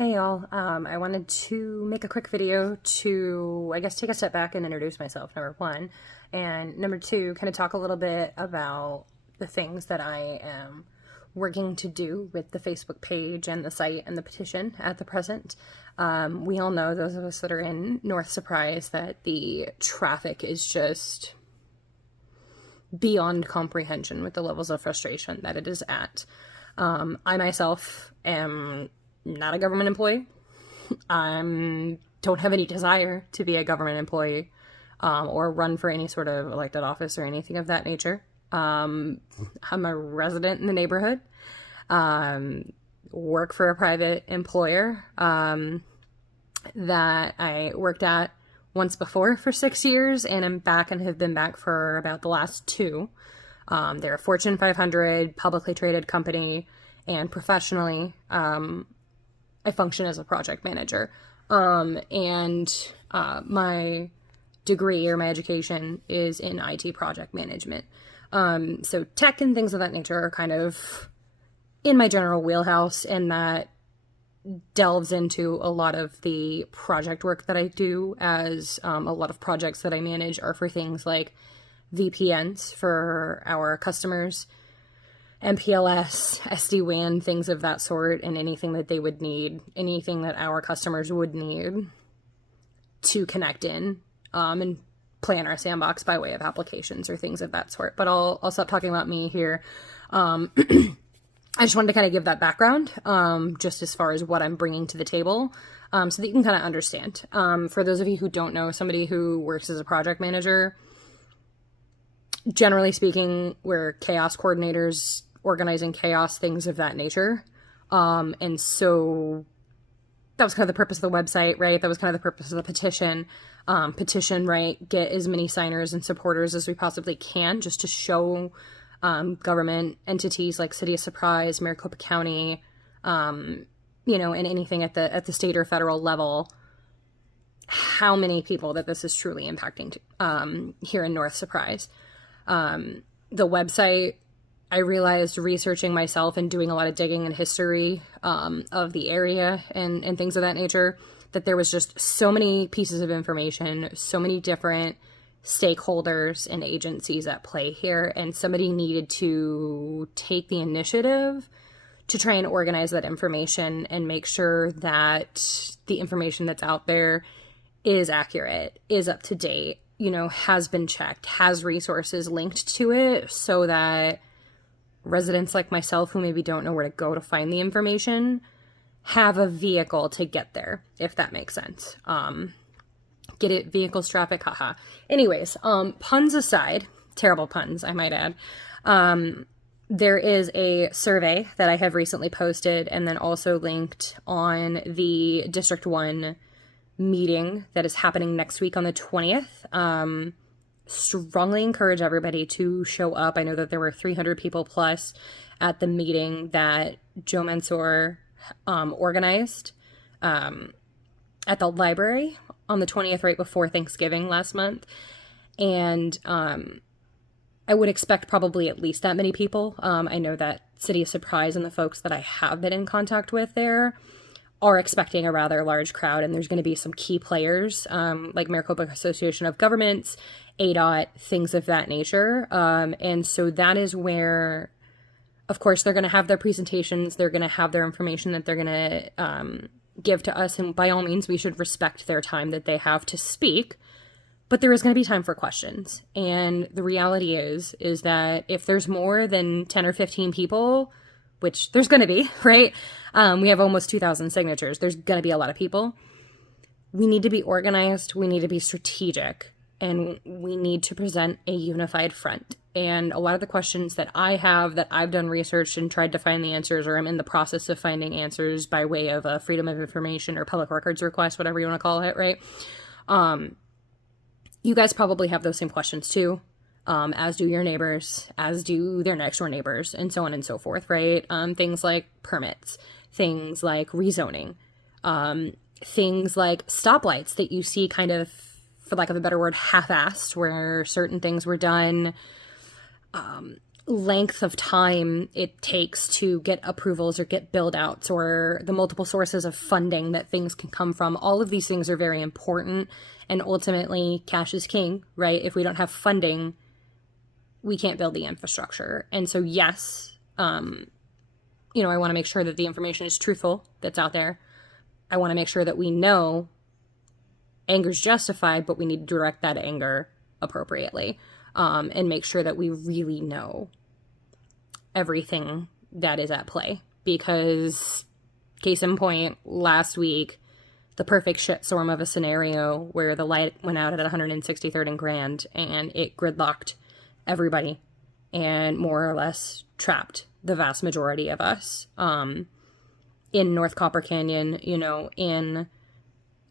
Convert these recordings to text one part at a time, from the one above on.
Hey y'all, I wanted to make a quick video to, I guess, take a step back and introduce myself, number one, and number two, kind of talk a little bit about the things that I am working to do with the Facebook page and the site and the petition at the present. We all know, those of us that are in North Surprise, that the traffic is just beyond comprehension with the levels of frustration that it is at. I myself am not a government employee. I don't have any desire to be a government employee or run for any sort of elected office or anything of that nature. I'm a resident in the neighborhood, work for a private employer that I worked at once before for 6 years, and I'm back and have been back for about the last two. They're a Fortune 500 publicly traded company, and professionally, I function as a project manager. My degree or my education is in IT project management. So tech and things of that nature are kind of in my general wheelhouse, and that delves into a lot of the project work that I do, as a lot of projects that I manage are for things like VPNs for our customers, MPLS, SD-WAN, things of that sort, and anything that they would need, anything that our customers would need to connect in and play in our sandbox by way of applications or things of that sort. But I'll stop talking about me here. I just wanted to kind of give that background, just as far as what I'm bringing to the table, so that you can kind of understand. For those of you who don't know, somebody who works as a project manager, generally speaking, we're chaos coordinators, organizing chaos, things of that nature. And so that was kind of the purpose of the website, right? That was kind of the purpose of the petition. Petition, right? Get as many signers and supporters as we possibly can, just to show government entities like City of Surprise, Maricopa County, and anything at the state or federal level, how many people that this is truly impacting here in North Surprise. The website, I realized researching myself and doing a lot of digging in history of the area and things of that nature, that there was just so many pieces of information, so many different stakeholders and agencies at play here, and somebody needed to take the initiative to try and organize that information and make sure that the information that's out there is accurate, is up to date, has been checked, has resources linked to it, so that residents like myself who maybe don't know where to go to find the information have a vehicle to get there, if that makes sense. Get it? Vehicles, traffic, haha. Anyways, puns aside, terrible puns, I might add, there is a survey that I have recently posted and then also linked on the District 1 meeting that is happening next week on the 20th. Strongly encourage everybody to show up. I know that there were 300 people plus at the meeting that Joe Mansour organized at the library on the 20th, right before Thanksgiving last month. And I would expect probably at least that many people. I know that City of Surprise and the folks that I have been in contact with there are expecting a rather large crowd, and there's going to be some key players like Maricopa Association of Governments, ADOT, things of that nature. And so that is where, of course, they're going to have their presentations, they're going to have their information that they're going to give to us, and by all means, we should respect their time that they have to speak. But there is going to be time for questions. And the reality is that if there's more than 10 or 15 people, which there's going to be, right? We have almost 2,000 signatures. There's going to be a lot of people. We need to be organized. We need to be strategic. And we need to present a unified front. And a lot of the questions that I have, that I've done research and tried to find the answers, or I'm in the process of finding answers by way of a Freedom of Information or public records request, whatever you want to call it, right? You guys probably have those same questions too. As do your neighbors, as do their next door neighbors, and so on and so forth, right? Things like permits, things like rezoning, things like stoplights that you see kind of, for lack of a better word, half-assed, where certain things were done length of time it takes to get approvals or get build outs, or the multiple sources of funding that things can come from. All of these things are very important, and ultimately cash is king, right? If we don't have funding, we can't build the infrastructure. And so yes, you know, I want to make sure that the information is truthful that's out there. I want to make sure that we know anger's justified, but we need to direct that anger appropriately, and make sure that we really know everything that is at play. Because, case in point, last week, the perfect shitstorm of a scenario where the light went out at 163rd and Grand, and it gridlocked everybody and more or less trapped the vast majority of us in North Copper Canyon, you know, in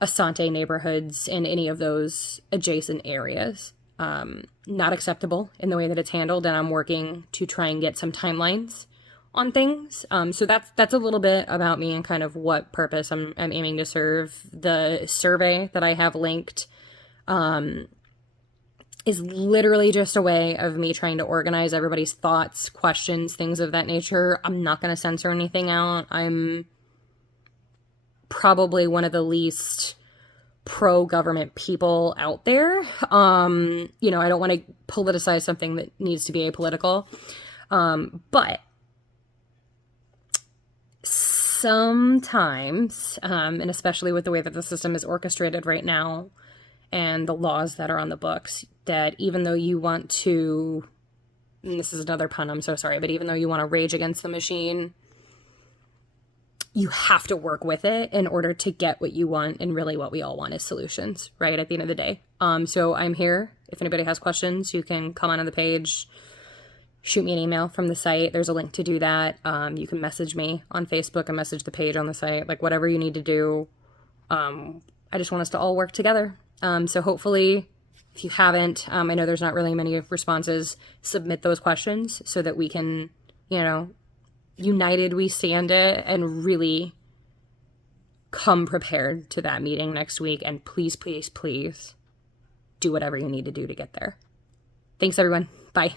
Asante neighborhoods, in any of those adjacent areas. Not acceptable in the way that it's handled, and I'm working to try and get some timelines on things. So that's a little bit about me and kind of what purpose I'm aiming to serve. The survey that I have linked is literally just a way of me trying to organize everybody's thoughts, questions, things of that nature. I'm not going to censor anything out. I'm probably one of the least pro-government people out there. You know, I don't want to politicize something that needs to be apolitical. But sometimes, and especially with the way that the system is orchestrated right now and the laws that are on the books, that even though you want to, and this is another pun, I'm so sorry, but even though you want to rage against the machine, you have to work with it in order to get what you want, and really what we all want is solutions, right, at the end of the day. So I'm here. If anybody has questions, you can comment on the page, shoot me an email from the site. There's a link to do that. You can message me on Facebook and message the page on the site, like whatever you need to do. I just want us to all work together. So hopefully, if you haven't, I know there's not really many responses, submit those questions so that we can, you know, united we stand it, and really come prepared to that meeting next week. And please, please, please do whatever you need to do to get there. Thanks, everyone.